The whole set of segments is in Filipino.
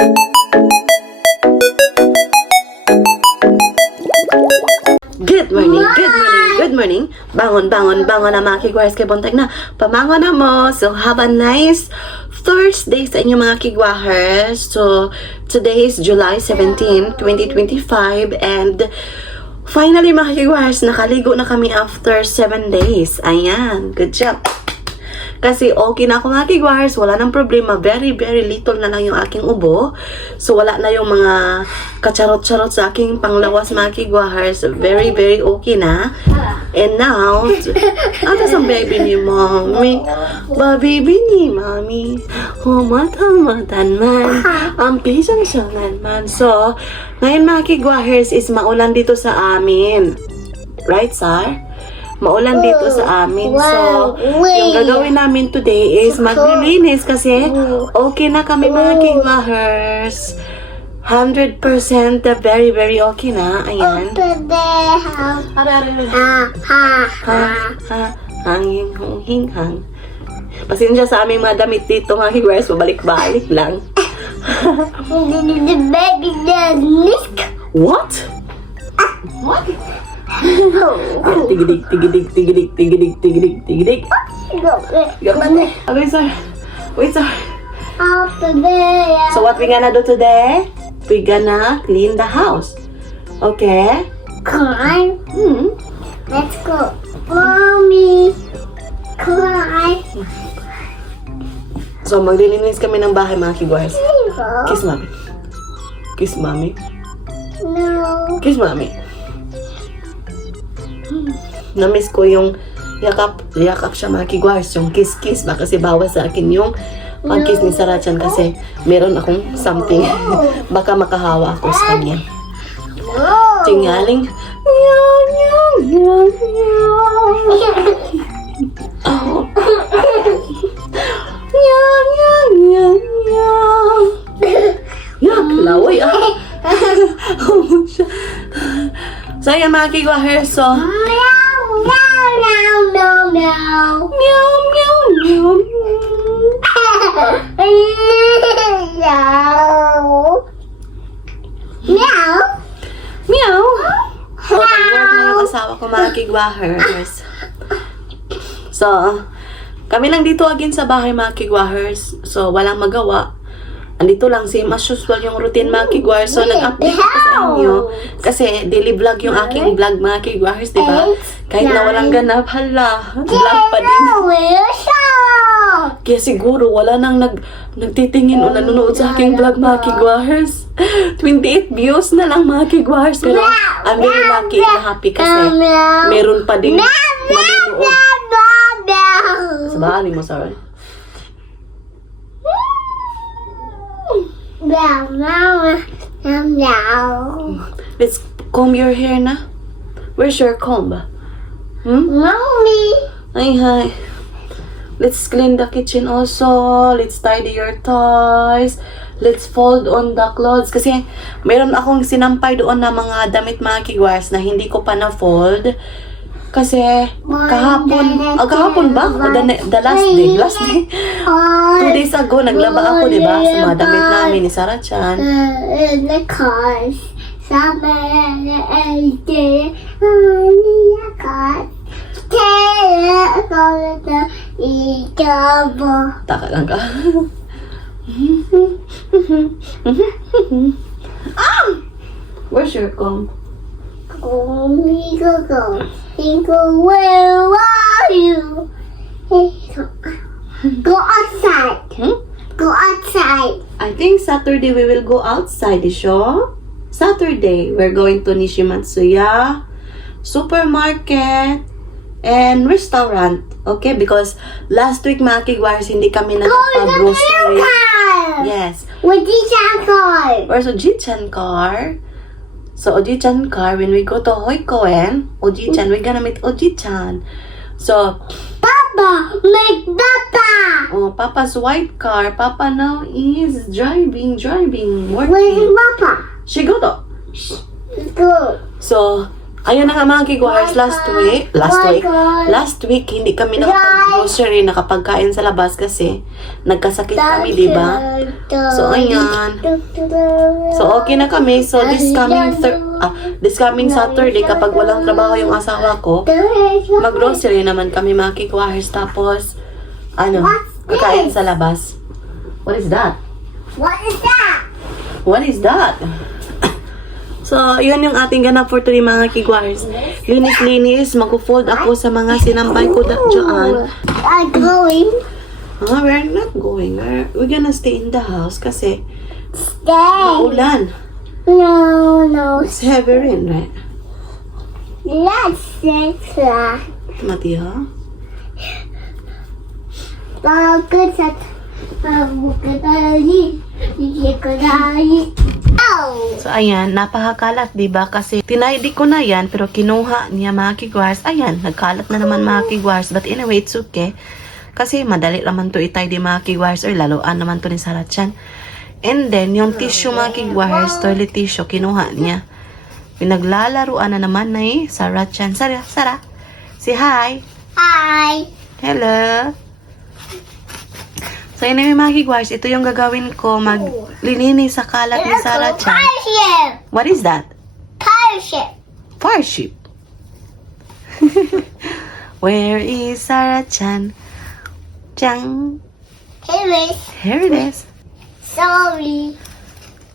Good morning, good morning, good morning. Bangon, bangon, bangon na mga kigwahers kay Bonteg na. Pamangon na mo. So, have a nice Thursday sa inyo mga kigwahers. So, today is July 17, 2025 and finally mga kigwahers, nakaligo na kami after 7 days. Ayan, good job. Kasi okay na ako mga kigwahers, wala nang problema. Very, very little na lang yung aking ubo. So, wala na yung mga kacharot-charot sa aking panglawas mga kigwahers. Very, very okay na. And now, ata sa baby ni mommy. Baby ni mommy. Humatan-matan man. Ang pisang-sangan man. So, ngayon mga kigwahers is maulan dito sa amin. Right, Sar? Maulan dito sa amin. So, yung gagawin namin today is maglilinis kasi okay na kami mga kigwahers. 100% very, very okay na. Ayan. Hanging, hang. Pasensya sa aming mga damit dito mga kigwahers. Pabalik-balik lang. What? What? Tigidig. Wait, sir. So what we gonna do today? We gonna clean the house. Okay? Come on. Let's go. Mommy. Come on. So maglilinis kami ng bahay mga kigwahers. Kiss mommy. Kiss mommy. No. Kiss mommy. Na-miss ko yung yakap siya mga kigwahers, yung kiss ba kasi bawas sa akin yung pag-kiss ni Sarachan kasi meron akong something baka makahawa ako sa kanya. Tingaling laway So yan mga kigwahers, so Meow. So, nag-work na yung asawa ko mga kigwahers. So, kami lang dito again sa bahay mga kigwahers. So, walang magawa. Andito lang, same as usual yung routine mga kigwahers. So, nag-update ako sa inyo. Kasi, daily vlog yung aking vlog mga kigwahers, diba? Kahit na walang ganap, hala, vlog pa din. Kaya siguro, wala nang nagtitingin o nanonood sa aking vlog mga kigwahers. 28 views na lang mga kigwahers. Pero, I'm very lucky and happy kasi meron pa din nanonood. Sabahan mo, sorry. Let's comb your hair na. Where's your comb? Mommy. Hi. Let's clean the kitchen also. Let's tidy your toys. Let's fold on the clothes. Kasi meron akong sinampay doon na mga damit mga kigwahers na hindi ko pa na-fold. Kasi kahapon ba? O the last day. 2 days ago, naglaba ako, diba? Sa mga damit namin ni Sarachan. The cars. Taka lang ka. Where's your comb? Where are you? Go outside. Go outside. I think Saturday we will go outside, Isho. Saturday, we're going to Nishimatsuya supermarket and restaurant. Okay? Because last week, mga kigwahers, hindi kami nakapag-grocery. Yes. Ojichan car. Where's Ojichan car? So, Ojichan car, when we go to Hoikoen, Ojichan, we're gonna meet Ojichan. So, Papa, make Papa. oh, Papa's white car. Papa now is driving, Where's working. Papa? Shigoto. Go. So, Ayun na nga mga kigwars, last week, hindi kami nakapag-grocery, nakapagkain sa labas kasi nagkasakit kami, di ba? So, ayan. So, okay na kami. So, this coming Saturday, kapag walang trabaho yung asawa ko, mag-grocery naman kami mga kigwars. Tapos, kakain sa labas. What is that? What is that? What is that? So, yun yung ating ganap for today mga kigwars. Linis-linis, mag-fold ako sa mga sinambay ko dyan. I'm going. We're not going. We're gonna stay in the house kasi Stay. maulan. No. It's heavy rain, right? Let's sit flat. Matiha? Good set. So, ayan, napakakalat, diba? Kasi tinaydi ko na yan, pero kinuha niya mga kigwars. Ayan, nagkalat na naman mga kigwars. But anyway, it's okay. Kasi madali naman to itaydi mga kigwars. Or laluan naman to ni Sarah Chan. And then, yung tissue mga kigwars, toilet tissue, kinuha niya. Pinaglalaruan na naman na Sarah Chan. Sarah, say hi. Hi. Hello. So, anyway mga kigwars, ito yung gagawin ko, maglilinis sa kalat ni Sarah Chan. Pirate. What is that? Pirate. Fire ship. Where is Sarah Chan? Chang. Here it is.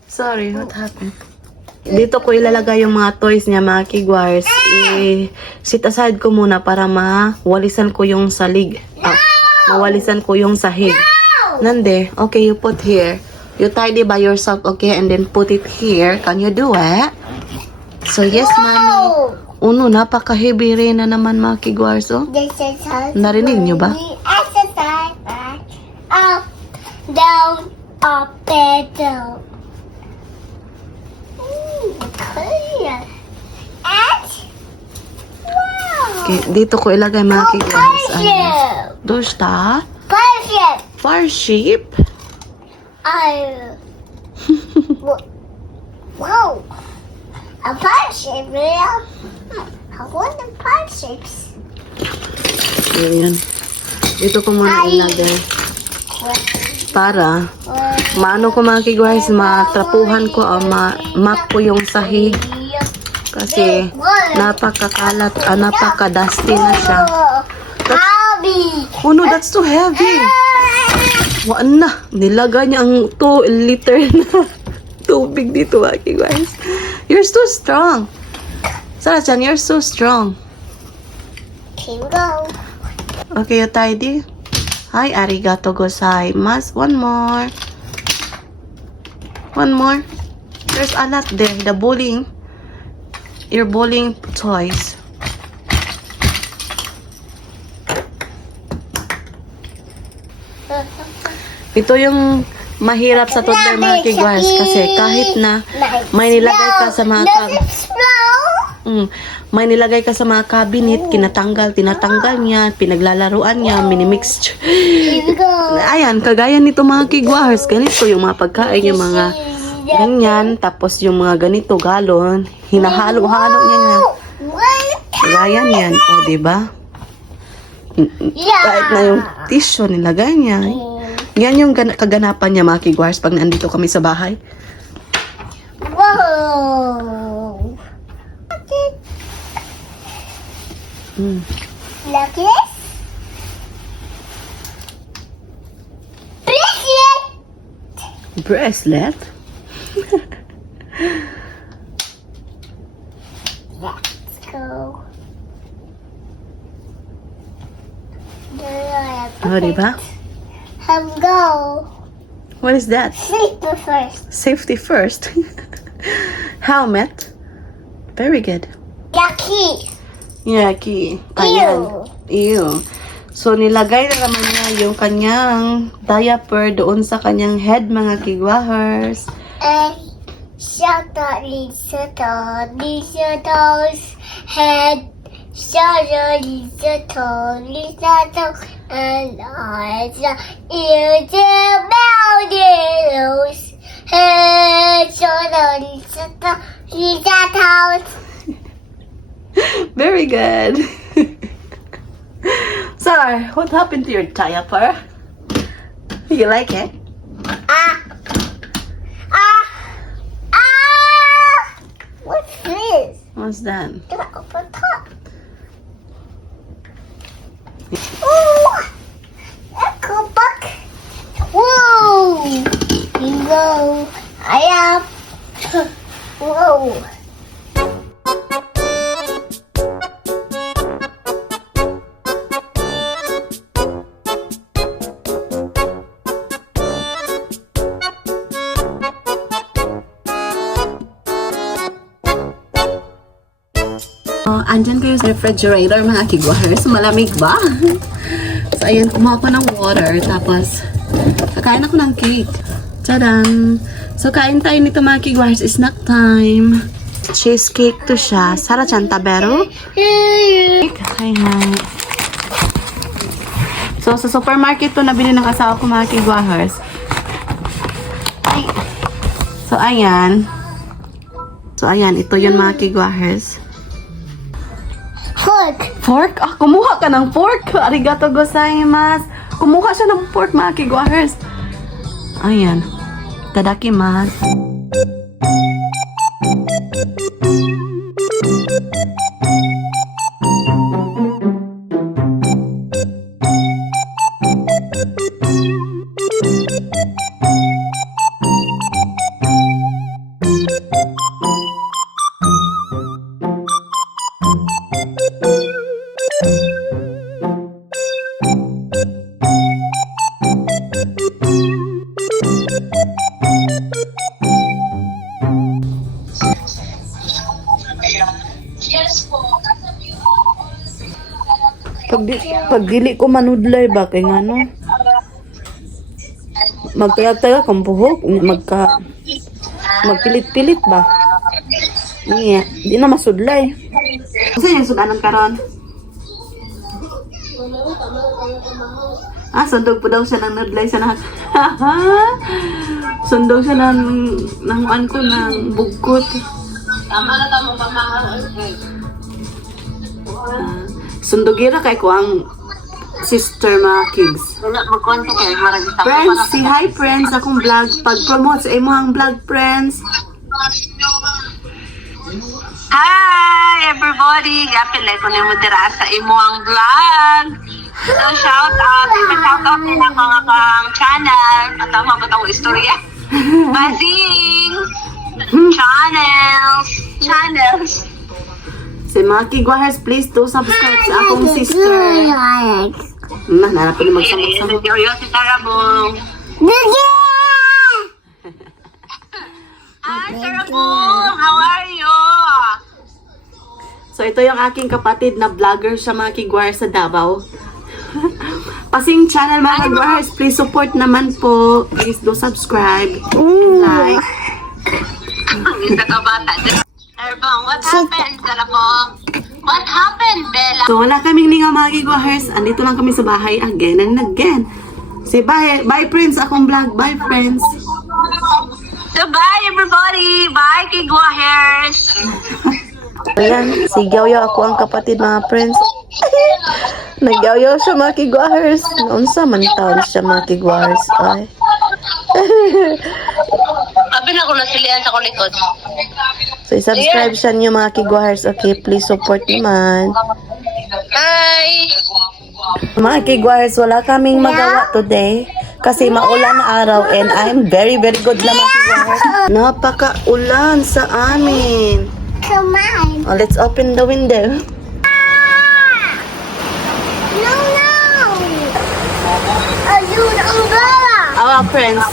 Sorry, what happened? Dito ko ilalagay yung mga toys niya, mga kigwars. Sit aside ko muna para mawalisan ko yung salig. Mawalisan ko yung sahig. Nande, okay, you put here. You tidy by yourself, okay, and then put it here. Can you do it? So, yes, mommy. Napaka-heavy rin na naman mga kigwars, oh. Narinig niyo ba? Exercise. Up, down, up, and down. Clear. And, wow. Okay, dito ko ilagay mga kigwars. Pirate. Dosta? Pirate. Fire ship? Whoa. A pirate, real? I want the pirates. Ayan. Dito ko muna ilagay. Para maano ko mga kigwars, matrapuhan ko o map ko yung sahig. Kasi napakakalat, napaka-dusty na siya. Oh no, that's too heavy. Waan na. Nilagay niya ang 2 liter na tubig dito mga kigwars. You're so strong. Sarah-chan, you're so strong. Can go. Okay, you tidy? Hi, arigato gozaimasu. One more. There's a lot there. The bowling. Your bowling toys. Ito yung mahirap sa toddler mga kigwars. Kasi kahit na may nilagay ka sa mga may nilagay ka sa mga cabinet, tinatanggal niya, pinaglalaruan niya, minimix. Ayan, kagaya nito mga kigwars. Ganito yung mga pagkain, yung mga ganyan. Tapos yung mga ganito, galon. Hinahalo-halo niya na. Kagaya niyan. O, diba? Kahit na yung tissue, nilagay niya. Yan yung kaganapan niya mga kigwars pag nandito kami sa bahay. Whoa. Look at this. Bracelet? Let's go. Oh, diba? Go. What is that? Sleep first. Safety first. Helmet. Very good. Yucky. Yaki. Ayan. Ew. So, nilagay na naman niya yung kanyang diaper doon sa kanyang head, mga kigwahers. Shut Lisa toes head. Shut Lisa toes and eyes. Ears and mouth nose. Head. Shut Lisa toes. good. Sir, what happened to your diaper? You like it? Ah! Ah! Ah! What's this? What's that? Can I open top? Ooh! Echo buck! Whoa! Whoa! I am. Whoa! Oh, andyan kayo sa refrigerator, mga kigwahers. Malamig ba? So, ayan, kumuha ko ng water. Tapos, kakain ako ng cake. Tadang! So, kain tayo nito, mga kigwahers. Snack time. Cheesecake to siya. Sara chan tabero? Hi, hi. So, sa supermarket to, nabili ng asawa ko, mga kigwahers. Ay. So, ayan. So, ayan. Ito yun, mga kigwahers. Fork! Fork? Ah, kumuha ka ng fork. Arigato gozaimasu. Kumuha siya ng fork, mga kigwahers. Ayan. Tadakimasu. Pag dili ko manudlay ba kay ngano? Magtayag-tayag kang buhok, magpilit-pilit ba? Niya, di na masudlay. Kasi yung sudanan karon. Ah, sundog po daw siya ng nudlay sa lahat. Sundog siya ng ko ng bugkot. Tama na tama pamahal. Sundugira kay ko ang sister mga kids. Friends, si hi friends akong vlog. Pag-promote sa imo ang vlog, friends. Hi everybody! Gapilay ko na mo dira sa imo ang vlog. So shout out din ang mga kang channel. At ang mga batang istorya. Basing! Channels. Si mga kigwahers, please do subscribe sa akong sister. Nanarap ko na magsamag-samag. Yo si Tarabong. Hi Tarabong! How are you? So ito yung aking kapatid na vlogger siya mga kigwahers sa Davao. Pasing channel mga kigwahers, please support naman po. Please do subscribe. Like. Ang isa ka bata. Tarabong, what happened Tarabong? What happened Bella? So wala kaming ningaw mga kigwahers. Andito lang kami sa bahay again and again. Say bye. Bye friends. Akong vlog. Bye friends. So bye everybody! Bye Kigwahers! Ayan, sigaw-yaw ako ang kapatid mga friends. Nagyaw-yaw siya mga kigwahers. Unsa man taon siya mga kigwahers. Ay. Abi na ko nasilian sa kulikod. So, subscribe siya niyo mga kigwahers. Okay, please support naman. Bye! Mga kigwahers, wala kaming magawa today. Kasi maulan na araw and I'm very good na mga kigwahers. Napaka-ulan sa amin. Come on! Oh, let's open the window. No! Use the umbrella! Our friends.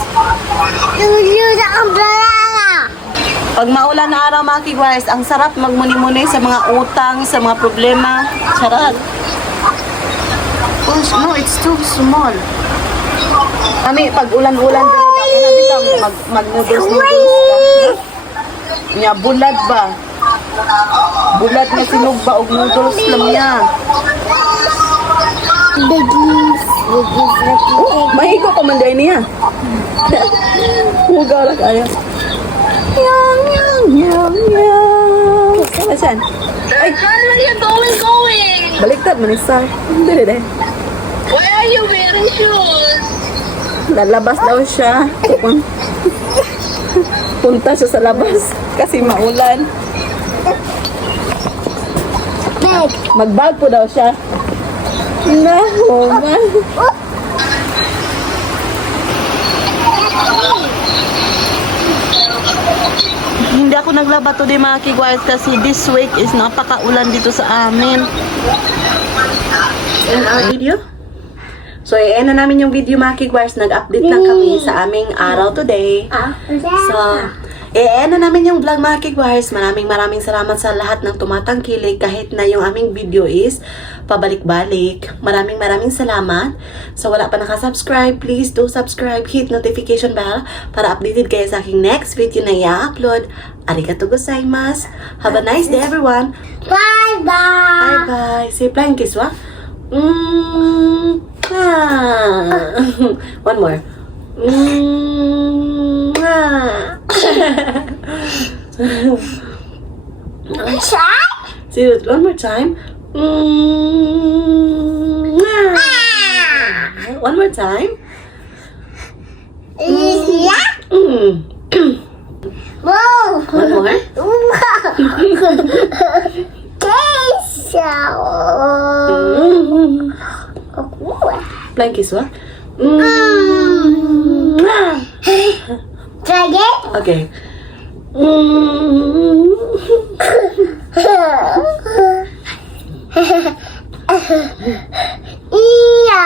Use the umbrella! Pag maulan na araw mga kigwahers, ang sarap magmuni-muni sa mga utang, sa mga problema. Charot. Oh, no, it's too small. Kami, pag ulan-ulan, mag-noodles ka. Nya, bulad ba? Bulad na sinog ba og noodles lang niya. Biggies. Oh, mahigo ka man dahil niya. Hugaw lang kaya. Yang. Ano siya? Ay, where are you going? Baliktad mo ni Star. Dili de. Why are you wearing shoes? Lalabas daw siya. Punta siya sa labas kasi maulan. Bag. Magbag po daw siya. No, man. Hindi ako naglaba today mga kiguys kasi this week is napakaulan dito sa amin. In our video? So, i-end na namin yung video mga kiguys. Nag-update lang kami sa aming araw today. So, i-end na namin yung vlog mga kiguys. Maraming salamat sa lahat ng tumatangkilik kahit na yung aming video is pabalik-balik. Maraming salamat. So, wala pa nakasubscribe, please do subscribe. Hit notification bell para updated kayo sa aking next video na i-upload. Arigatou gozaimasu. Have a nice day everyone. Bye-bye. Bye-bye. Say flying kiss, wa? One more. Try. See it one more time. One more time. Yeah. Whoa. One more. Flying kiss, wa? Try it. Okay. Iya.